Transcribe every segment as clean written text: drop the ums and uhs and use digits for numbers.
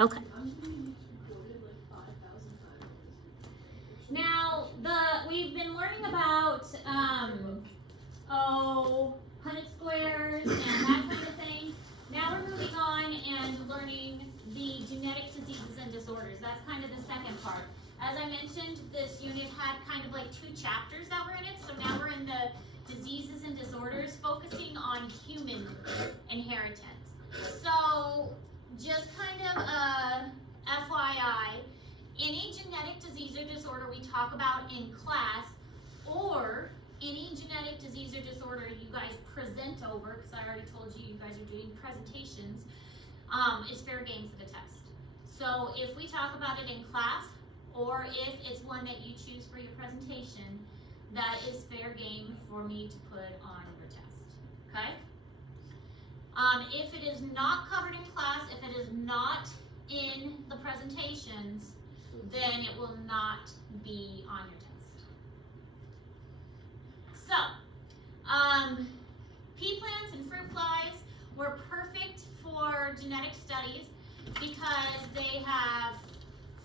Okay. Now, we've been learning about Punnett squares and that kind of thing. Now we're moving on and learning the genetic diseases and disorders. That's kind of the second part. As I mentioned, this unit had kind of like 2 chapters that were in it. So now we're in the diseases and disorders, focusing on human inheritance. So just kind of a FYI, any genetic disease or disorder we talk about in class, or any genetic disease or disorder you guys present over, because I already told you guys are doing presentations, is fair game for the test. So if we talk about it in class, or if it's one that you choose for your presentation, that is fair game for me to put on your test, okay? If it is not covered in class, if it is not in the presentations, then it will not be on your test. So, pea plants and fruit flies were perfect for genetic studies because they have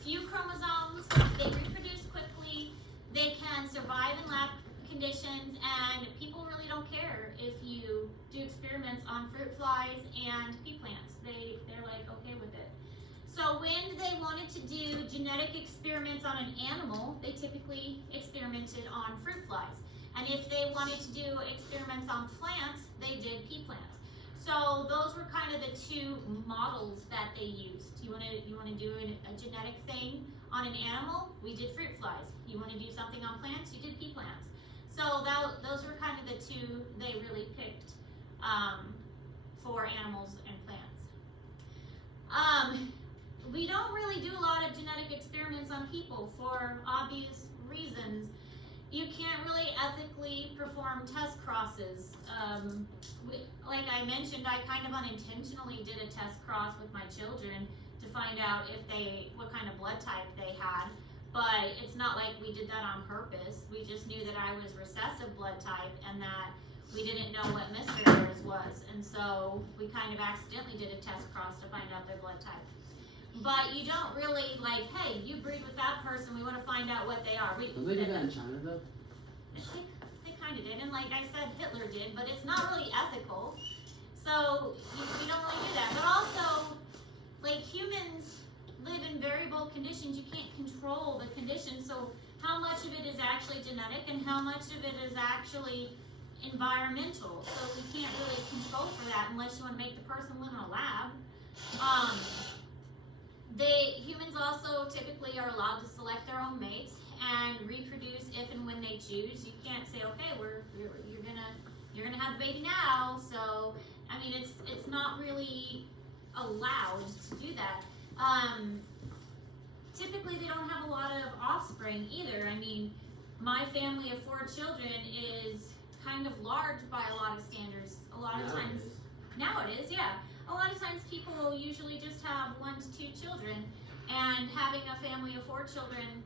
few chromosomes, they reproduce quickly, they can survive in lab conditions, and people really don't care if you do experiments on fruit flies and pea plants. They're like okay with it. So when they wanted to do genetic experiments on an animal, they typically experimented on fruit flies. And if they wanted to do experiments on plants, they did pea plants. So those were kind of the 2 models that they used. You want to do a genetic thing on an animal? We did fruit flies. You want to do something on plants? You did pea plants. So those were kind of the 2 they really picked for animals and plants. We don't really do a lot of genetic experiments on people for obvious reasons. You can't really ethically perform test crosses. Like I mentioned, I kind of unintentionally did a test cross with my children to find out what kind of blood type they had. But it's not like we did that on purpose. We just knew that I was recessive blood type and that we didn't know what Mr. Ayers was. And so we kind of accidentally did a test cross to find out their blood type. But you don't really like, hey, you breed with that person, we want to find out what they are. Don't they do that in China though? They kind of did, and like I said, Hitler did, but it's not really ethical. So you don't really do that. But also, like humans live in variable conditions. You can't control the conditions. So how much of it is actually genetic and how much of it is actually environmental? So we can't really control for that unless you want to make the person live in a lab. Humans also typically are allowed to select their own mates and reproduce if and when they choose. You can't say, okay, you're gonna have the baby now. So I mean, it's not really allowed to do that. Typically, they don't have a lot of offspring either. I mean, my family of 4 children is kind of large by a lot of standards. A lot of times, now it is, yeah. A lot of times people usually just have 1 to 2 children, and having a family of 4 children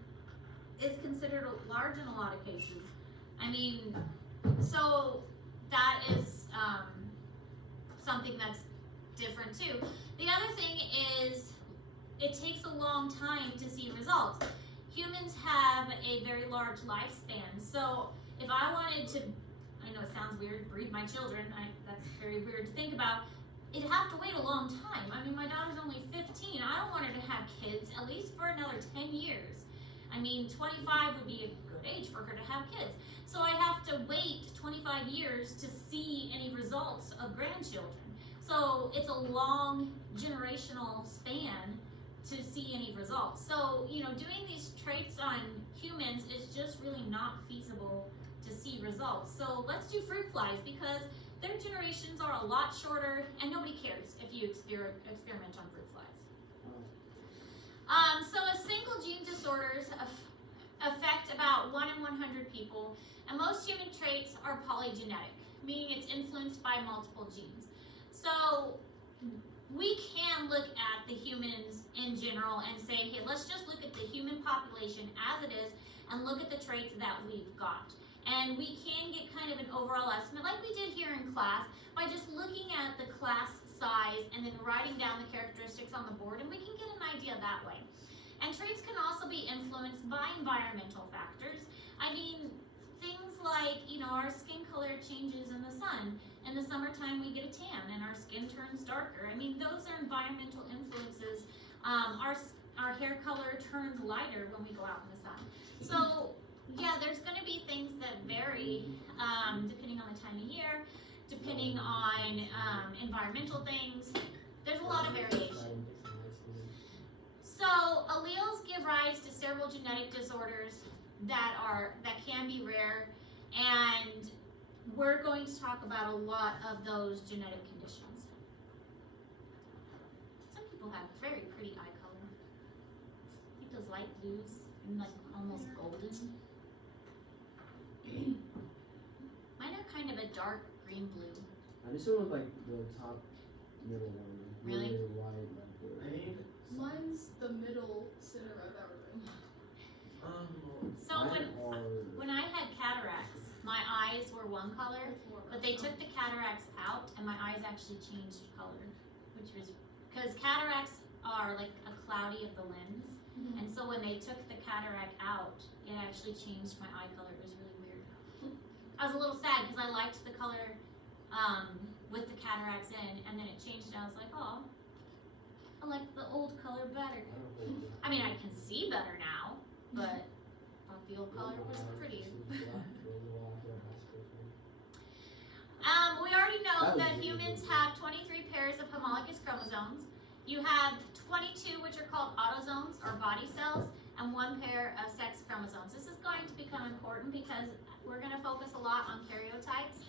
is considered large in a lot of cases. I mean, so that is something that's different too. The other thing is it takes a long time to see results. Humans have a very large lifespan, so if I wanted to, I know it sounds weird, breed my children, that's very weird to think about, it'd have to wait a long time. I mean, my daughter's only 15. I don't want her to have kids at least for another 10 years. I mean, 25 would be a good age for her to have kids. So I have to wait 25 years to see any results of grandchildren. So it's a long generational span to see any results. So, doing these traits on humans is just really not feasible to see results. So let's do fruit flies because their generations are a lot shorter and nobody cares if you experiment on fruit flies. So a single gene disorders affect about 1 in 100 people, and most human traits are polygenetic, meaning it's influenced by multiple genes. So we can look at the humans in general and say, hey, let's just look at the human population as it is and look at the traits that we've got. And we can get kind of an overall estimate, like we did here in class, by just looking at the class size and then writing down the characteristics on the board, and we can get an that way. And traits can also be influenced by environmental factors. I mean, things like, our skin color changes in the sun. In the summertime, we get a tan and our skin turns darker. I mean, those are environmental influences. Our hair color turns lighter when we go out in the sun. So, yeah, there's going to be things that vary depending on the time of year, depending on environmental things. There's a lot of variation. So alleles give rise to several genetic disorders that can be rare, and we're going to talk about a lot of those genetic conditions. Some people have very pretty eye color. I think those light blues and like almost golden. Mine are kind of a dark green blue. I just want like the top middle one. Really? Wide, like mine's the middle center I've ever been. So when I had cataracts, my eyes were one color, but they took the cataracts out and my eyes actually changed color, which was because cataracts are like a cloudy of the lens, and so when they took the cataract out, it actually changed my eye color. It was really weird. I was a little sad because I liked the color with the cataracts in, and then it changed, and I was like, oh, I like the old color better. I mean, I can see better now, but I thought the old color was prettier. We already know that humans have 23 pairs of homologous chromosomes. You have 22, which are called autosomes, or body cells, and 1 pair of sex chromosomes. This is going to become important because we're going to focus a lot on karyotypes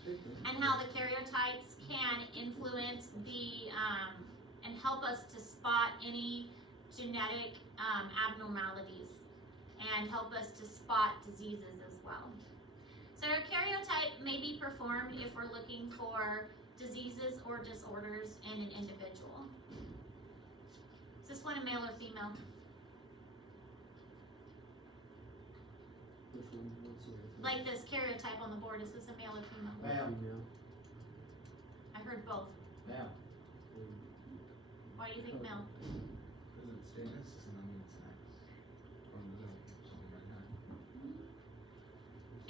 and how the karyotypes can influence and help us to spot any genetic abnormalities and help us to spot diseases as well. So a karyotype may be performed if we're looking for diseases or disorders in an individual. Is this one a male or female? Which one? What's your Like this karyotype on the board, is this a male or female? Female. I heard both. Male. Why do you think male? Because it's X and I mean it's X. Or something like that.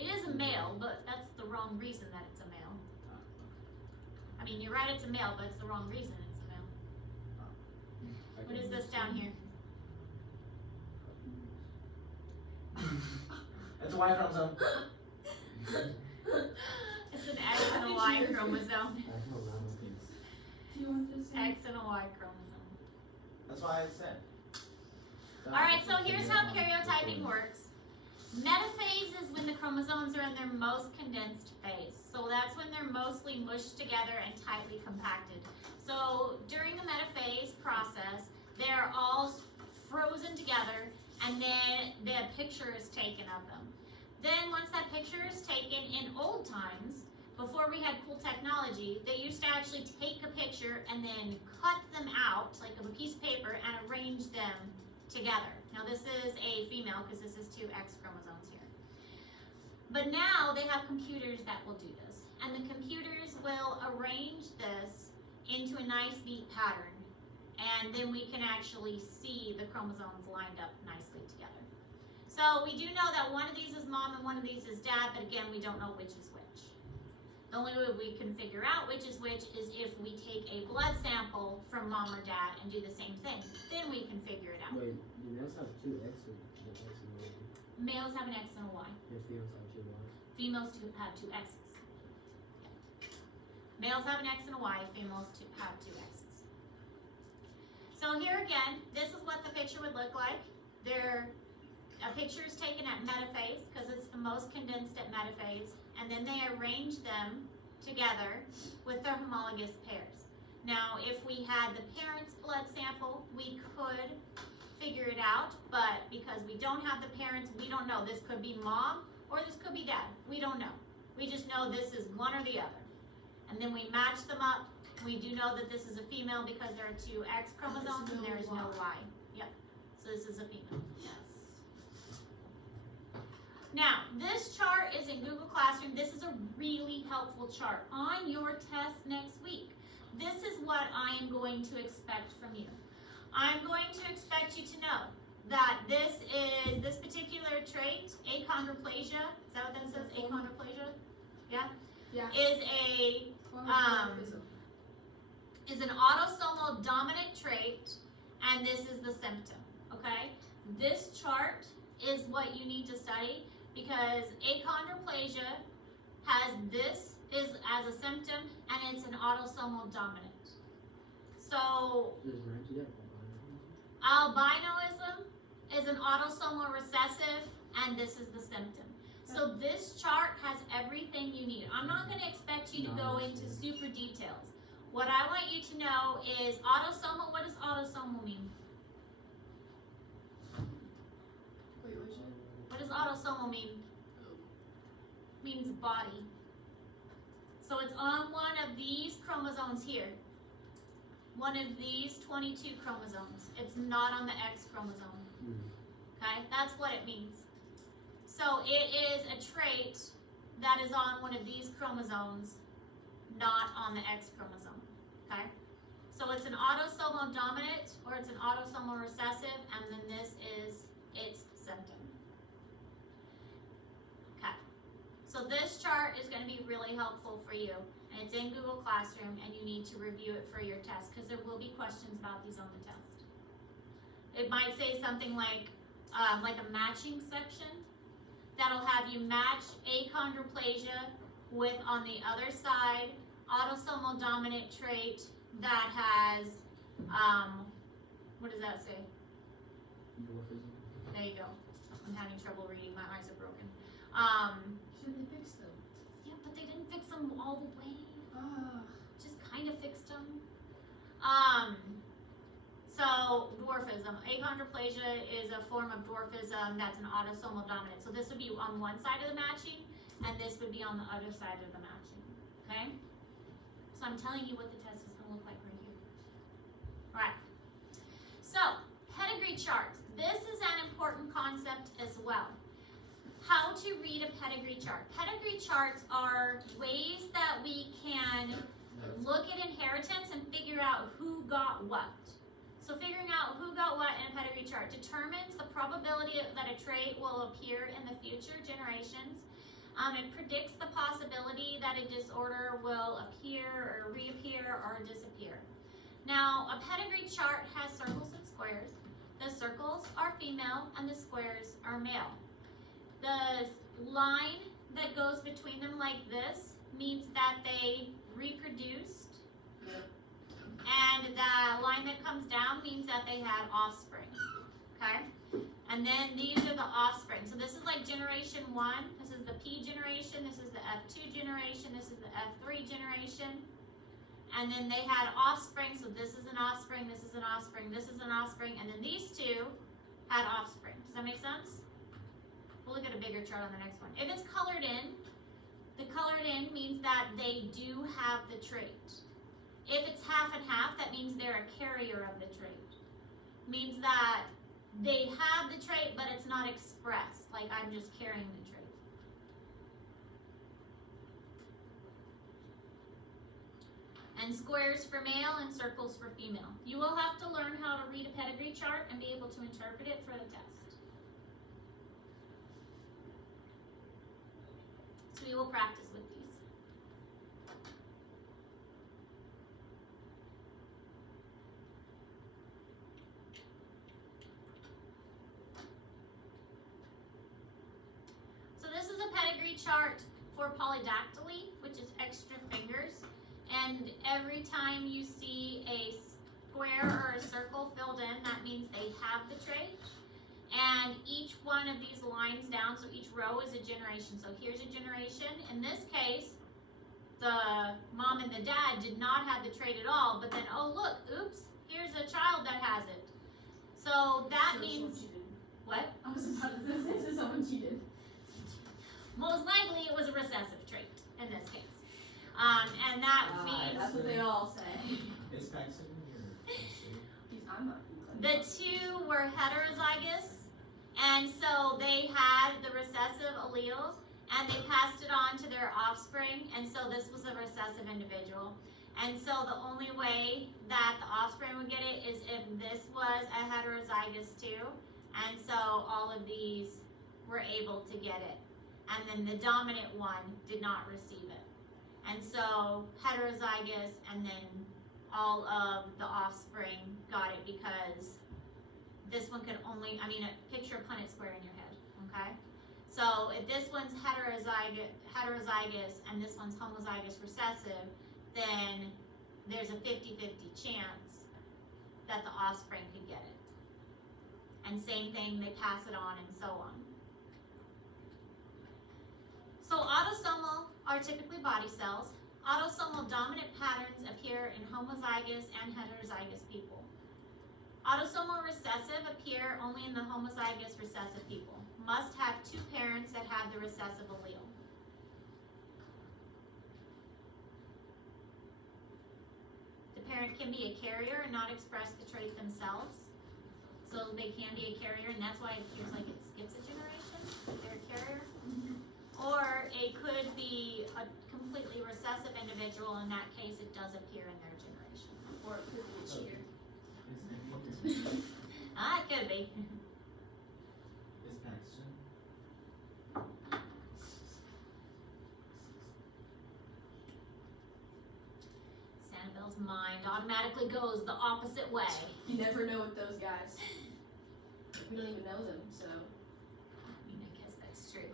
It is a male, but that's the wrong reason that it's a male. I mean, you're right, it's a male, but it's the wrong reason it's a male. What is this down here? It's a Y chromosome. It's an X and a Y chromosome. Do you want this? X and a Y chromosome. That's why I said. Alright, so here's how karyotyping works. Metaphase is when the chromosomes are in their most condensed phase. So that's when they're mostly mushed together and tightly compacted. So during the metaphase process, they're all frozen together, and then the picture is taken of them. Then once that picture is taken, in old times, before we had cool technology, they used to actually take a picture and then cut them out, like of a piece of paper, and arrange them together. Now this is a female because this is 2 X chromosomes here. But now they have computers that will do this. And the computers will arrange this into a nice neat pattern. And then we can actually see the chromosomes lined up nicely together. So we do know that one of these is mom and one of these is dad, but again, we don't know which is which. The only way we can figure out which is which is if we take a blood sample from mom or dad and do the same thing. Then we can figure it out. Wait, do males have 2 X's? Males have an X and a Y. Yes, females have 2 Y's. Females have 2 X's. Males have an X and a Y. Females have 2 X's. So here again, this is what the picture would look like. A picture is taken at metaphase because it's the most condensed at metaphase, and then they arrange them together with their homologous pairs. Now, if we had the parent's blood sample, we could figure it out, but because we don't have the parents, we don't know. This could be mom or this could be dad. We don't know. We just know this is one or the other. And then we match them up. We do know that this is a female because there are 2 X chromosomes and there is no Y. Yep. So this is a female. Yes. Now, this chart is in Google Classroom. This is a really helpful chart on your test next week. This is what I am going to expect from you. I'm going to expect you to achondroplasia, is that what that says? Achondroplasia? Yeah? Yeah. Is a Form of dwarfism. is an autosomal dominant trait, and this is the symptom, okay? This chart is what you need to study because achondroplasia has this is as a symptom, and it's an autosomal dominant. So albinoism is an autosomal recessive, and this is the symptom. So this chart has everything you need. I'm not going to expect you to go into super details. What I want you to know is autosomal. What does autosomal mean? Wait, which one? What does autosomal mean? Means body. So it's on one of these chromosomes here. One of these 22 chromosomes. It's not on the X chromosome. Okay, that's what it means. So it is a trait that is on one of these chromosomes, not on the X chromosome. Okay, so it's an autosomal dominant or it's an autosomal recessive, and then this is its symptom. Okay, so this chart is going to be really helpful for you, and it's in Google Classroom, and you need to review it for your test because there will be questions about these on the test. It might say something like a matching section. That'll have you match achondroplasia with, on the other side, autosomal dominant trait that has, what does that say? Dwarfism. There you go. I'm having trouble reading. My eyes are broken. Should they fix them? Yeah, but they didn't fix them all the way. Ah. Just kind of fixed them. So dwarfism. Achondroplasia is a form of dwarfism that's an autosomal dominant. So this would be on one side of the matching, and this would be on the other side of the matching. Okay? So I'm telling you what the test is going to look like right here. Right. So, pedigree charts. This is an important concept as well. How to read a pedigree chart. Pedigree charts are ways that we can look at inheritance and figure out who got what. So figuring out who got what in a pedigree chart determines the probability that a trait will appear in the future generations. It predicts the possibility that a disorder will appear or reappear or disappear. Now, a pedigree chart has circles and squares. The circles are female and the squares are male. The line that goes between them like this means that they reproduced. And the line that comes down means that they had offspring, okay? And then these are the offspring. So this is like generation 1. This is the P generation. This is the F2 generation. This is the F3 generation. And then they had offspring. So this is an offspring. This is an offspring. This is an offspring. And then these two had offspring. Does that make sense? We'll look at a bigger chart on the next one. If it's colored in, the colored in means that they do have the trait. If it's half and half, that means they're a carrier of the trait. Means that they have the trait, but it's not expressed, like I'm just carrying the trait. And squares for male and circles for female. You will have to learn how to read a pedigree chart and be able to interpret it for the test. So we will practice with these. Chart for polydactyly, which is extra fingers, and every time you see a square or a circle filled in, that means they have the trait. And each one of these lines down, so each row is a generation. So here's a generation. In this case, the mom and the dad did not have the trait at all, but then, oh look, oops, here's a child that has it. So that means, what? I was about to say someone cheated. Most likely it was a recessive trait in this case. And that means That's what they all say. Is Paxton here? I'm not. the two were heterozygous, and so they had the recessive allele, and they passed it on to their offspring, and so this was a recessive individual. And so the only way that the offspring would get it is if this was a heterozygous too, and so all of these were able to get it, and then the dominant one did not receive it. And so heterozygous, and then all of the offspring got it because this one could only, picture a Punnett square in your head, okay? So if this one's heterozygous and this one's homozygous recessive, then there's a 50-50 chance that the offspring could get it. And same thing, they pass it on and so on. So autosomal are typically body cells. Autosomal dominant patterns appear in homozygous and heterozygous people. Autosomal recessive appear only in the homozygous recessive people. Must have two parents that have the recessive allele. The parent can be a carrier and not express the trait themselves. So they can be a carrier, and that's why it appears like it skips a generation. They're a carrier. Or it could be a completely recessive individual. In that case, it does appear in their generation. Or it could be a cheater. It could be. Is Paxton? Sanibel's mind automatically goes the opposite way. You never know with those guys. We don't even know them, so. I guess that's true.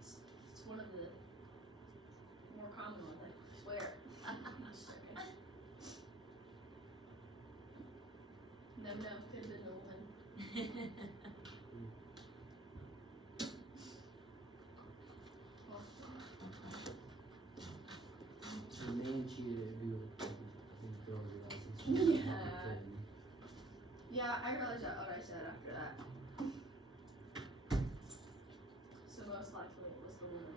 It's one of the more common ones, I swear. Never know, could have been the woman. The man cheated who I think girl realizes. Yeah. Yeah, I realized what I said after that. So most likely it was the woman.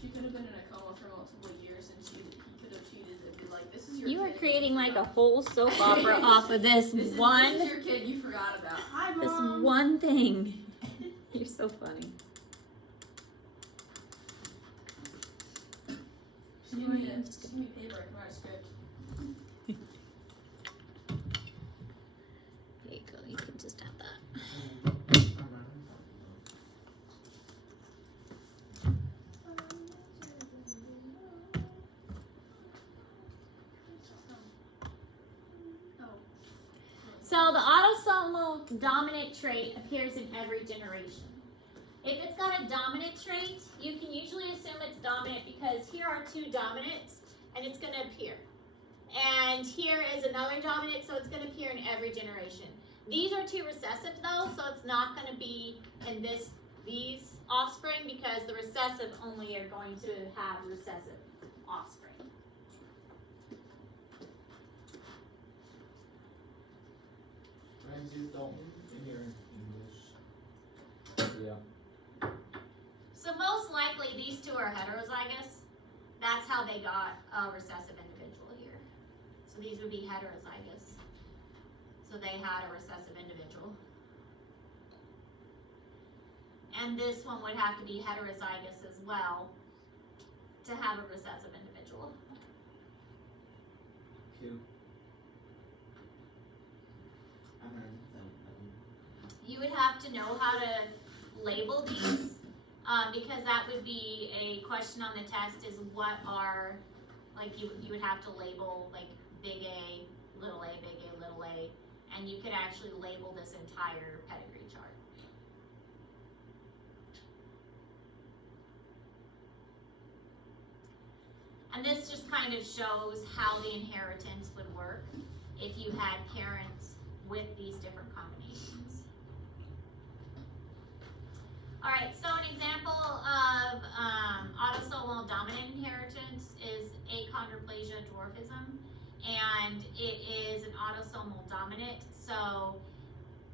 She could have been in a coma for multiple years, and he could have cheated and be like, "This is your." You are kid, creating you like a forgot- whole soap opera off of this This one, is your kid you forgot about. Hi, this Mom. one thing. You're so funny. Just give me paper. I can write a script. There you go. You can just have that. So the autosomal dominant trait appears in every generation. If it's got a dominant trait, you can usually assume it's dominant because here are two dominants and it's going to appear. And here is another dominant, so it's going to appear in every generation. These are two recessive though, so it's not going to be in these offspring because the recessive only are going to have recessive offspring. Francis Dalton in your English. Yeah. So most likely these two are heterozygous. That's how they got a recessive individual here. So these would be heterozygous. So they had a recessive individual. And this one would have to be heterozygous as well to have a recessive individual. Cute. You would have to know how to label these because that would be a question on the test is what are, like you would have to label like big A, little a, big A, little a, and you could actually label this entire pedigree chart. And this just kind of shows how the inheritance would work if you had parents with these different combinations. All right, so an example of autosomal dominant inheritance is achondroplasia dwarfism, and it is an autosomal dominant. So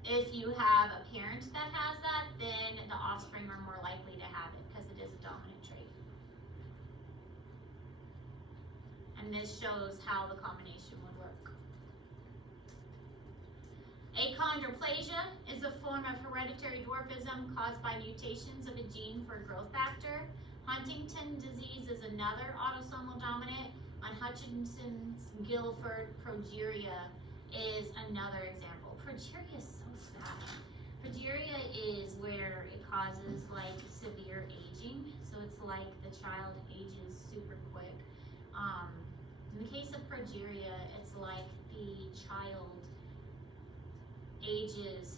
if you have a parent that has that, then the offspring are more likely to have it because it is a dominant trait. And this shows how the combination would work. Achondroplasia is a form of hereditary dwarfism caused by mutations of a gene for a growth factor. Huntington disease is another autosomal dominant. On Hutchinson's Guilford progeria is another example. Progeria is so sad. Progeria is where it causes like severe aging. So it's like the child ages super quick. In the case of progeria, it's like the child ages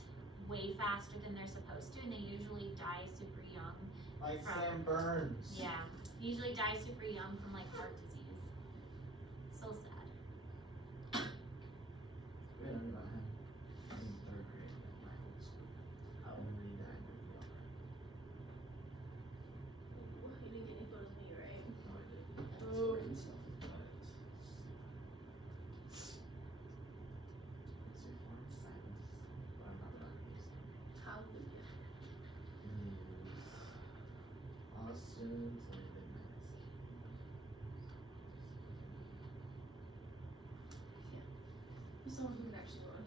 way faster than they're supposed to, and they usually die super young. Like Sam Burns. Yeah, usually die super young from like heart disease. So sad. We learned about him in 3rd grade at my old school. Oh. And then he died when he was Well, you didn't get any photos of me, right? No, I didn't. Oh. It's written stuff. It's reformed silence. But I'm not about to use them. Hallelujah. Austin's Landed Magazine. He's someone who can actually run.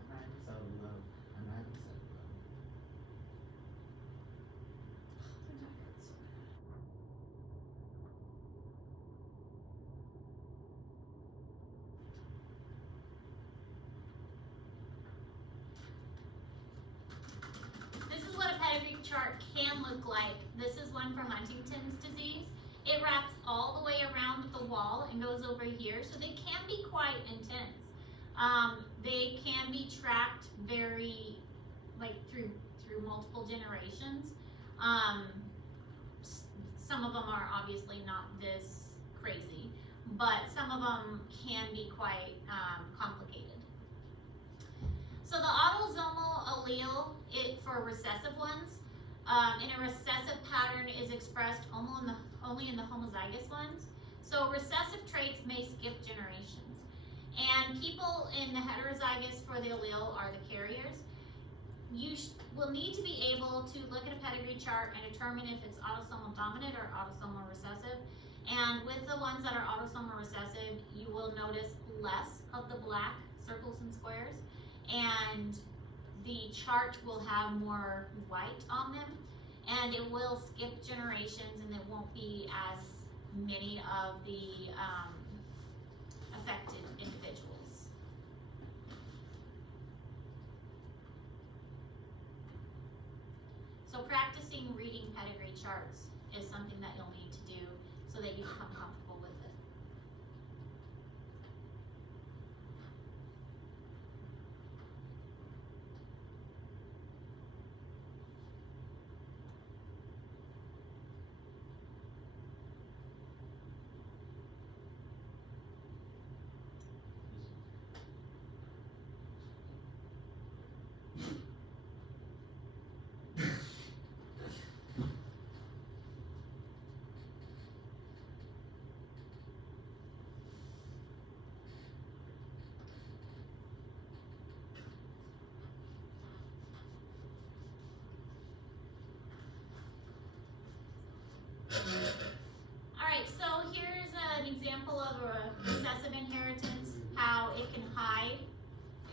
I'm not even so low. I'm not even so low. My back hurts so bad. This is what a pedigree chart can look like. This is one for Huntington's disease. It wraps all the way around the wall and goes over here, so they can be quite intense. They can be tracked very, like through multiple generations. Some of them are obviously not this crazy, but some of them can be quite complicated. So the autosomal allele for recessive ones, in a recessive pattern is expressed only in the homozygous ones. So recessive traits may skip generations. And people in the heterozygous for the allele are the carriers. You will need to be able to look at a pedigree chart and determine if it's autosomal dominant or autosomal recessive. And with the ones that are autosomal recessive, you will notice less of the black circles and squares, and the chart will have more white on them, and it will skip generations, and it won't be as many of the affected individuals. So practicing reading pedigree charts is something that you'll need to do so that you become comfortable with it. Alright, so here's an example of a recessive inheritance, how it can hide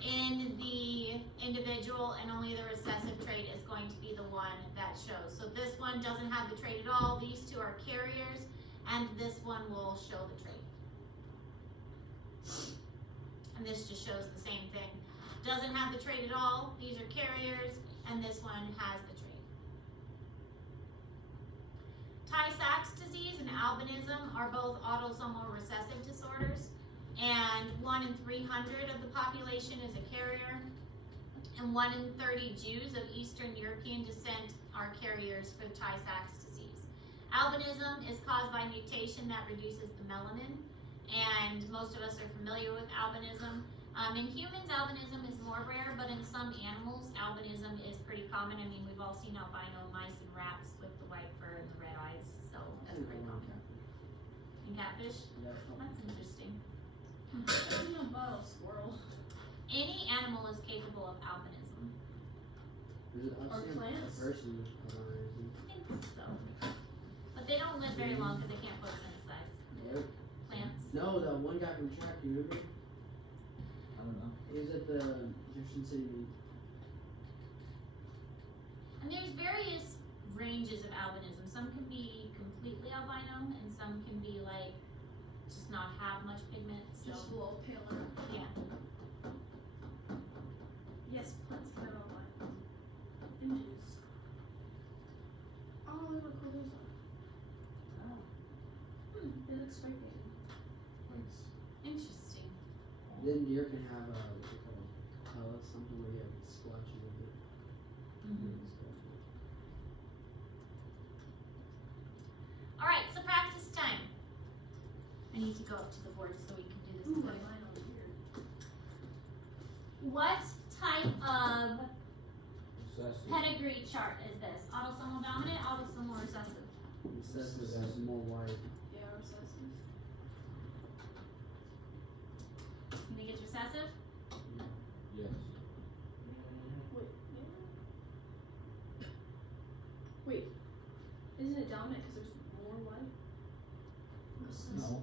in the individual and only the recessive trait is going to be the one that shows. So this one doesn't have the trait at all, these two are carriers, and this one will show the trait. And this just shows the same thing. Doesn't have the trait at all, these are carriers, and this one has the trait. Tay-Sachs disease and albinism are both autosomal recessive disorders, and 1 in 300 of the population is a carrier, and 1 in 30 Jews of Eastern European descent are carriers for Tay-Sachs disease. Albinism is caused by mutation that reduces the melanin, and most of us are familiar with albinism. In humans, albinism is more rare, but in some animals, albinism is pretty common. I mean, we've all seen albino mice and rats with the white fur and the red eyes, so that's pretty common. In catfish? Yeah. That's interesting. I think about a squirrel. Any animal is capable of albinism. Or plants? A person with albinism. I think so. But they don't live very long because they can't photosynthesize. Yep. Plants. No, that one guy from track, you remember? I don't know. He was at the Jefferson City meet. And there's various ranges of albinism. Some can be completely albino, and some can be like just not have much pigment. So Just a little paler. yeah. Yes, plants that are albino. Images. Oh, look how cool those are. They look striped. Nice. Interesting. Then deer can have what's it called? Callus, something where you have splotches of it. Mm-hmm. Splotches. All right, so practice time. I need to go up to the board so we can do this Ooh, together. albino here. What type of Recessive. pedigree chart is this? Autosomal dominant, autosomal recessive? Recessive has more white. Yeah, recessive. You think it's recessive? Yes. Wait, yeah. Wait, isn't it dominant because there's more white? No.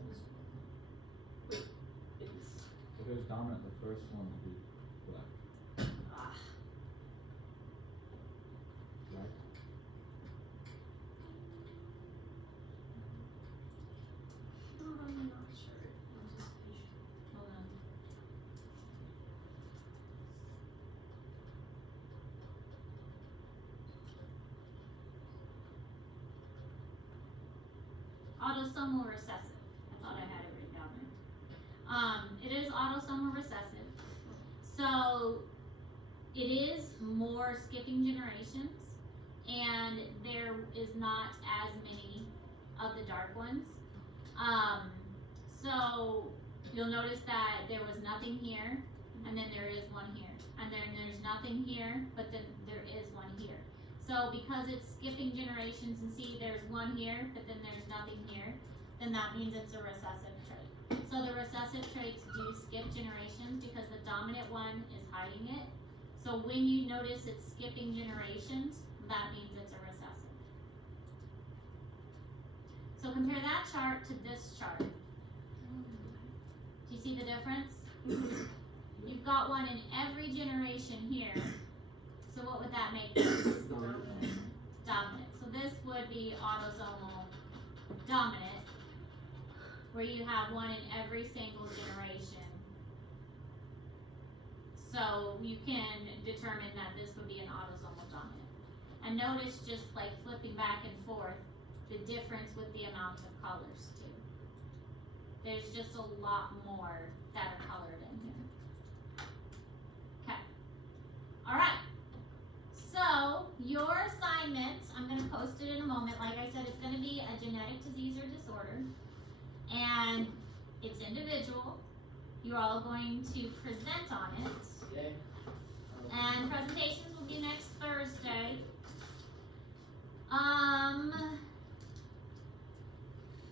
Wait, it's. If it was dominant, the first one would be black. Ah, Right? I'm not sure. hold on. Autosomal recessive. I thought I had it written down there. It is autosomal recessive. So it is more skipping generations, and there is not as many of the dark ones. So you'll notice that there was nothing here, and then there is one here, and then there's nothing here, but then there is one here. So because it's skipping generations, and see there's one here, but then there's nothing here, then that means it's a recessive trait. So the recessive traits do skip generations because the dominant one is hiding it. So when you notice it's skipping generations, that means it's a recessive. So compare that chart to this chart. Do you see the difference? You've got one in every generation here. So what would that make this? Dominant. So this would be autosomal dominant, where you have one in every single generation. So you can determine that this would be an autosomal dominant. And notice just like flipping back and forth, the difference with the amount of colors too. There's just a lot more that are colored in here. Okay. All right. So your assignment, I'm going to post it in a moment. Like I said, it's going to be a genetic disease or disorder, and it's individual. You're all going to present on it, Okay. and presentations will be next Thursday.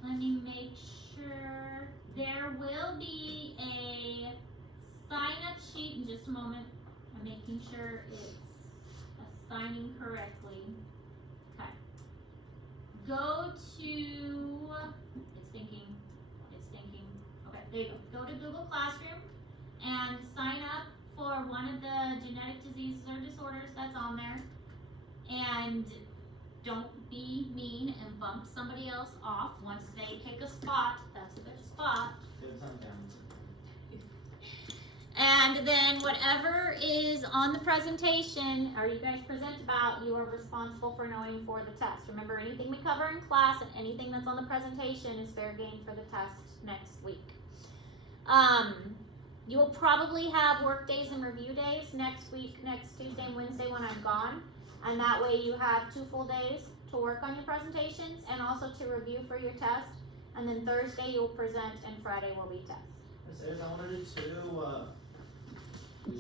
Let me make sure. There will be a sign-up sheet in just a moment. I'm making sure it's assigning correctly. Okay. Go to, it's thinking. Okay, there you go. Go to Google Classroom and sign up for one of the genetic diseases or disorders that's on there. And don't be mean and bump somebody else off. Once they pick a spot, that's their spot. And then whatever is on the presentation, or you guys present about, you are responsible for knowing for the test. Remember, anything we cover in class and anything that's on the presentation is fair game for the test next week. You will probably have work days and review days next week, next Tuesday and Wednesday when I'm gone. And that way you have 2 full days to work on your presentations and also to review for your test. And then Thursday you'll present and Friday will be test. I wanted to